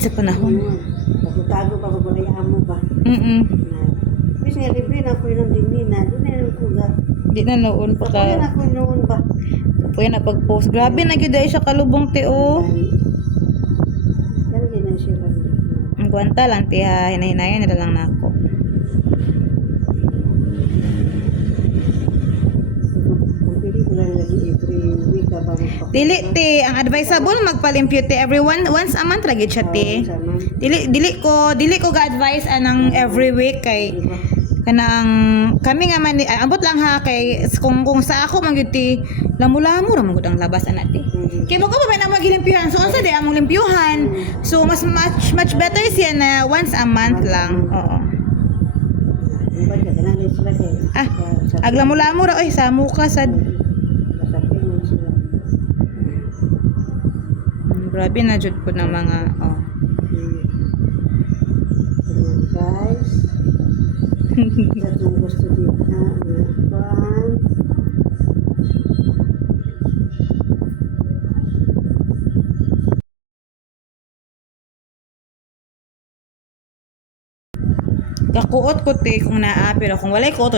Sa panahon. Tago pa magbayaan mo ba? Bis nga libre na ko yung din na. Doon na yung kuga. Di na noon pa ka. Ako na ko noon ba? Kapoy na pag-post. Grabe na gyud ay sa kalubong ti o. Yan din na siya lang. Ang kwanta lang ti ha, hinahinayan nila lang nako. Ang pili ko lang lagi every week ba magpapalabas. Dili ti, ang advisable magpalimpyo ti everyone once a month ra gyud siya ti. Dili ko ga-advise anang every week kay kanang kami nga man ambot lang ha kay kung sa ako man gyud ti lamo-lamo ra man gud ang labas ana ti. Kay mo ko pa na magilimpyuhan so unsa di among limpyuhan. So mas much better siya na once a month lang. Oo. Ba't ka na sila kay Aglamo-lamo ra oy sa muka sad. masapin mo sila. Grabe na jud po ng mga Ayan, guys. Katong gusto dito na kuan. Kakuot ko te kung naa pero kung walay kuot